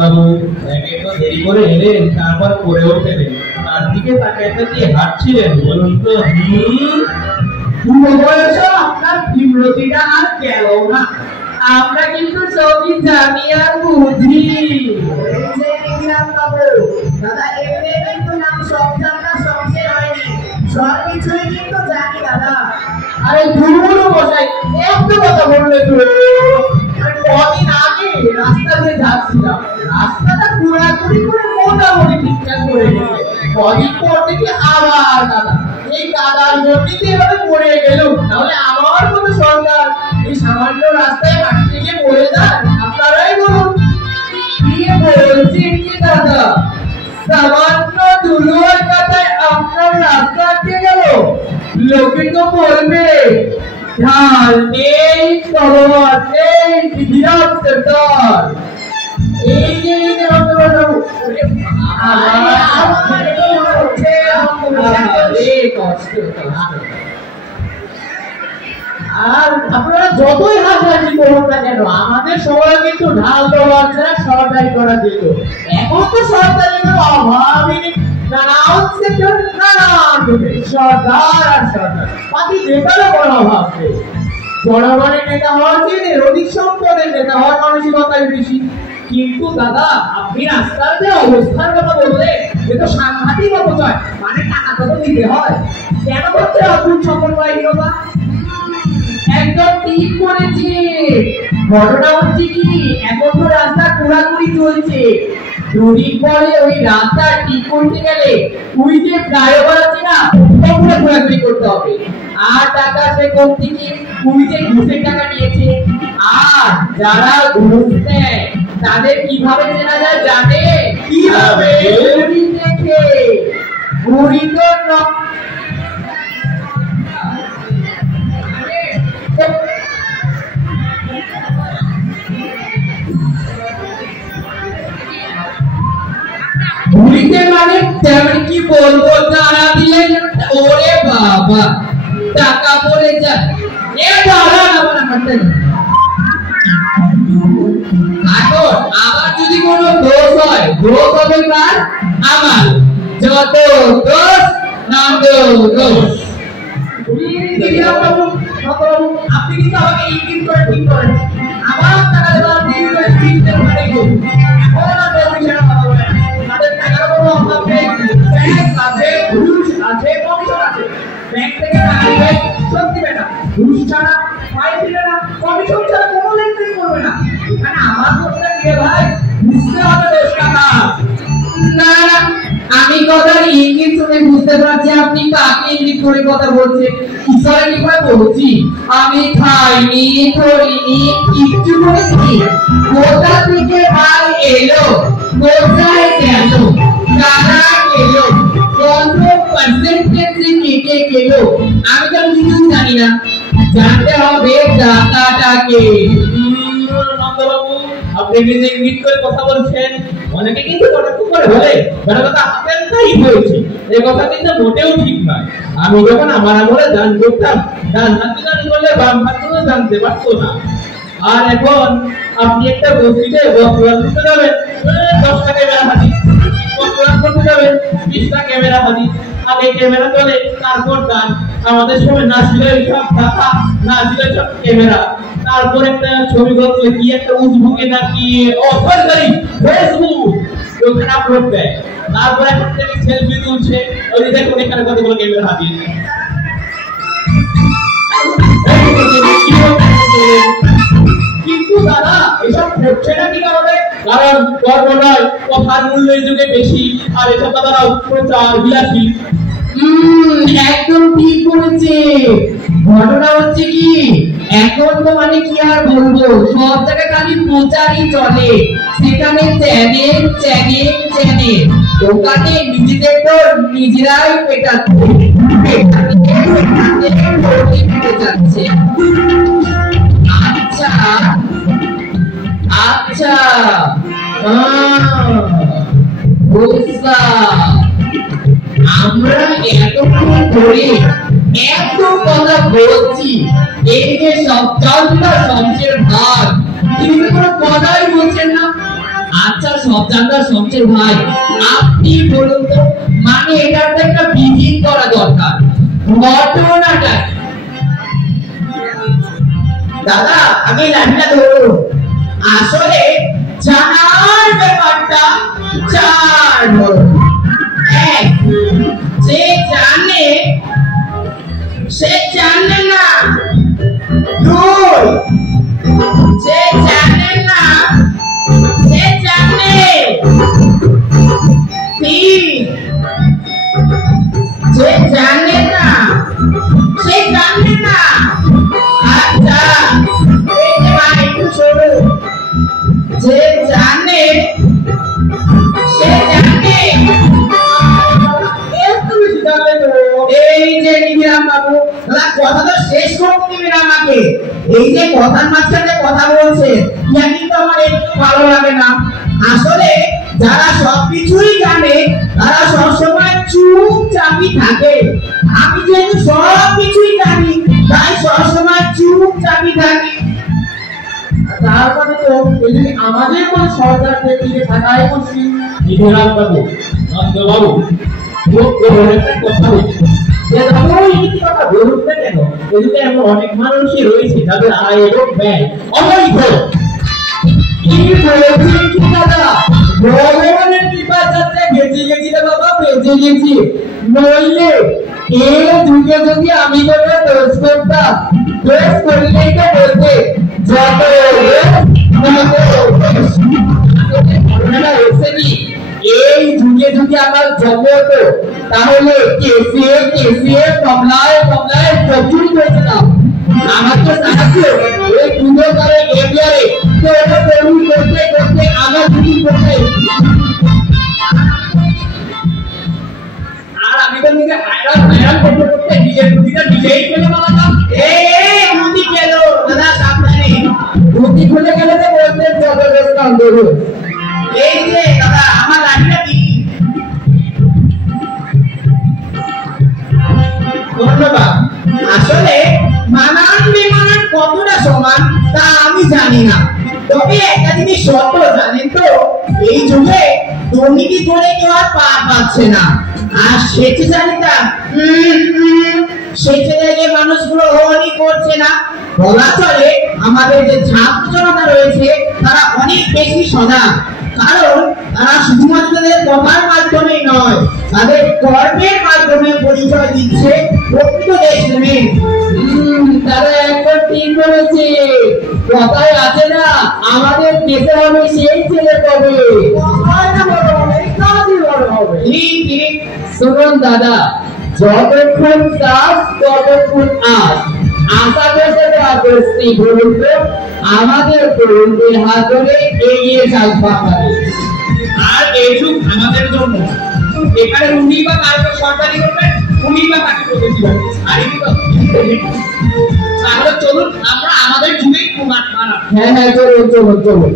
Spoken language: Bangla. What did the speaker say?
বাবু একে তো দেরি করে এলেন, তারপর করেও ফেলেন, তার দিকে তাকিয়ে হাঁটছিলেন বলুন তো? আপনার বিব্রতিটা আর গেল না। আমরা কিন্তু সবই জানি আর বুঝি। দাদা এমনি কিন্তু নাম সব জানা সবচেয়ে হয়নি, সবকিছুই কিন্তু জানি দাদা। আরে দুর্বল বসাই একটু কথা বললে তো। কদিন আগে রাস্তা দিয়ে যাচ্ছিলাম, রাস্তাটা ঘোরাঘুরি করে মোটামুটি ঠিকঠাক করে গেছে। কদিন পর দেখি আবার দাদা এই কাদার গতিতে এভাবে পড়ে গেল। তাহলে আমার মতো সরকার এই সামান্য রাস্তায় হাঁটতে গিয়ে পড়ে যান? আপনারাই বলুন। কি বলছেন কি দাদা? সামান্য ধুলোর কাদায় আপনার রাস্তা আটকে গেল? লোকে তো বলবে ঢাল নেই, তলোয়ার নেই, বিরাট সরকার। এই যে আর আপনারা যতই হাসাহাসি করুন না কেন, আমাদের সময় কিন্তু ঢাল তলোয়ার ছাড়া সরকারি করা যেত। এখন তো সরকারের অভাবই নেই, নানান সেক্টর নানান সরকার আর সরকার, বাকি নেতারও বড় অভাব নেই। জনগণের নেতা হওয়ার চেয়ে অধিক সম্পদের নেতা হওয়ার মানসিকতাই বেশি। কিন্তু দাদা আপনি রাস্তার যে অবস্থার কথা বললে, এ তো সাংঘাতিক অপচয়। মানে টাকা তো দিতে হয়, কেন করছে অদ্ভুত সম্পদ বাহিরতা? একদম ঠিক করেছে। ঘটনা হচ্ছে কি, এখন তো রাস্তা ঘোরাঘুরি চলছে। দুদিন পরে ওই রাস্তা ঠিক করতে গেলে ওই যে ফ্লাইওভার আছে না, ওগুলো ঘোরাঘুরি করতে হবে। আর টাকা সে কোন থেকে? ওই যে ঘুষের টাকা নিয়েছে। আর যারা ঘুষ নেয় তাদের কিভাবে চেনা যায় জানে? কিভাবে? ঘুড়ি দেখে। ঘুড়ি তো ঘুড়িতে মানে তেমন কি বলবো, তারা দিলে ওরে বাবা টাকা পড়ে যায়। এ দাঁড়া না করতে এখন আবার যদি কোনো দোষ হয়, দোষ হবে কার? আমার। যত দোষ নন্দ দোষ। আপনি কিন্তু আমাকে ইঙ্গিত করে ঠিক করেন। আমার টাকা দেওয়ার দিন মানে এখন আর বিষয় কথা বলে তাদের টাকার কোনো অভাব নেই। ব্যাংক আছে, ঘুষ আছে, কমিশন আছে। ব্যাংক থেকে টাকা দিবে, শোধ দিবে না। ঘুষ ছাড়া ফাইল দিবে না, কমিশন ছাড়া কোনো লেনদেন করবে না। এখানে আমার দোষটা কি ভাই? বুঝতে হবে দোষটা কার। না আমি কথার ইঙ্গিত শুনে বুঝতে পারছি আপনি কাকে ইঙ্গিত করে কথা বলছেন। ঈশ্বরের কৃপায় বলছি, আমি খাইনি, করিনি, কিচ্ছু করেছি। কোথা থেকে মাল এলো, কোথায় গেল, কারা গেল, কত পার্সেন্টেজে কেটে গেল, আমি তো কিছু জানি না। জানতে হবে টাকাটাকে। নন্দবাবু আপনি কিন্তু ইঙ্গিত করে কথা বলছেন, অনেকে কিন্তু কটাক্ষ করে বলে বড় কথা হাতের তাই হয়েছে। এই কথা কিন্তু মোটেও ঠিক নয়। আমি যখন আমার আমলে দান করতাম, ডান হাতে দান করলে বাম হাতে জানতে পারতো না। আর এখন আপনি একটা বস্তিতে বসবাস করতে যাবেন, 10টা ক্যামেরা হাজির, বসবাস করতে যাবেন, 20টা ক্যামেরা হাজির। আগে ক্যামেরা চলে তারপর গান। আমাদের সময় না ছিল এইসব ভাষা, না ছিল সব ক্যামেরা। তারপর একটা ছবি করলে কি একটা উজবুকে নাকি সরকারি ফেসবুক ওখানে আপলোড দেয়। তারপর এখন থেকে সেলফি তুলছে, ওই দেখো এখানে কতগুলো ক্যামেরা হাতিয়ে। কিন্তু দাদা এসব হচ্ছে না কি কারণে? কারণ গর্ব নয়, কথার মূল্য এই যুগে বেশি, আর এসব দাদারা প্রচার বিলাসী। একদম ঠিক বলেছে। ঘটনা হচ্ছে কি, এখন তো মানে কি আর বলবো, সব জায়গায় খালি প্রচারই চলে। সেখানে চ্যানেল চ্যানেল চ্যানেল, দোকানে নিজেদের তো নিজেরাই পেটাচ্ছে, যাচ্ছে। আচ্ছা আচ্ছা, বুঝলাম। আমরা এতক্ষণ ধরে এত কথা বলছি, এই যে সবজানতা শমশের ভাই, তিনি তো কোনো কথাই বলছেন না। আচ্ছা সবজানতা শমশের ভাই, আপনি বলুন তো, মানে এটার তো একটা বিহিত করা দরকার। ঘটনাটা দাদা আগে লাঠিটা ধরুন। আসলে জানার ব্যাপারটা চার ধরুন। এক, যে জানে সে জানে না। দুই, যে জানে না সে জানে। তিন, যে জানে না সে জানে না। আচ্ছা এই যে ভাই একটু শোনো, যে জানে সে জানে। এই যে নিবিরাম বাবু, কথা তো শেষ করতে দিবেন আমাকে। এই যে কথার মাঝখানে কথা বলছে, ইয়া কিন্তু আমার একটু ভালো লাগে না। আসলে যারা সবকিছুই জানে তারা সবসময় চুপচাপই থাকে। আমি যেহেতু সবকিছুই জানি তাই সবসময় চুপচাপই থাকি। তার মানে তো আমাদের কোন সরকারকে টিকে থাকাই মুশকিল। নিবিরাম বাবু, নন্দ বাবু, কথা হচ্ছে যে রাজনৈতিক কথা বলুন না কেন, এদিকে এমন অনেক মানুষই রয়েছে যাদের আয় এবং ব্যয় অবৈধ। কি বলছেন কি দাদা? ভগবানের কৃপা যাচ্ছে, বেঁচে গেছি রে বাবা, বেঁচে গেছি। নইলে এই যুগে যদি আমি কোনো দোষ করতাম, দোষ করলেই তো বলতে যত ঘটনা হচ্ছে কি, এই যুগে যদি আমার জন্ম হতো তাহলে কেসিয়ে কমলায় প্রচুর হয়েছিলাম। আমার তো সাহায্য এই পুজো করে এরিয়ারে তো এটা তৈরি করতে করতে আমার দুটি করতে, আর আমি তো নিজে হায়রান করতে করতে নিজের বুদ্ধিটা নিজেই ফেলে বানাতাম। মুদি গেল দাদা, সাবধানে। মুদি খুলে গেলে তো বলতেন জবরদস্ত আন্দোলন। এই যে দাদা আমার লাঠিটা কি? ধন্যবাদ। আসলে মানান বেমানান কতটা সমান তা আমি জানি না, তবে একটা জিনিস সত্য জানেন তো, এই যুগে দুর্নীতি করে কেউ আর পার পাচ্ছে না। আর স্বেচ্ছাচারিতা স্বেচ্ছাচারী মানুষগুলো হওয়ারই করছে না। বলা চলে আমাদের যে ছাত্র জনতা রয়েছে তারা অনেক বেশি সজাগ, কারণ তারা শুধুমাত্র তাদের কথার মাধ্যমে নয়, তাদের কর্মের মাধ্যমে পরিচয় দিচ্ছে প্রকৃত দেশপ্রেমী। তারা একবার ঠিক বলেছে, কথায় আছে না, আমাদের দেশে হবে সেই ছেলে কবে ঠিক। শুনুন দাদা, যতক্ষণ চাষ ততক্ষণ আস। আশা করতে পারছি বলুন তো, আমাদের তরুণদের হাত ধরে এগিয়ে যাক বাঙালি। আর এই যুগ আমাদের জন্য, এখানে উনি বা কারো সরকারি করবেন, উনি বা কাকে প্রতিনিধি করবেন। আর এই তো তাহলে চলুন আমরা আমাদের যুগেই কুমার মানা। হ্যাঁ চলুন।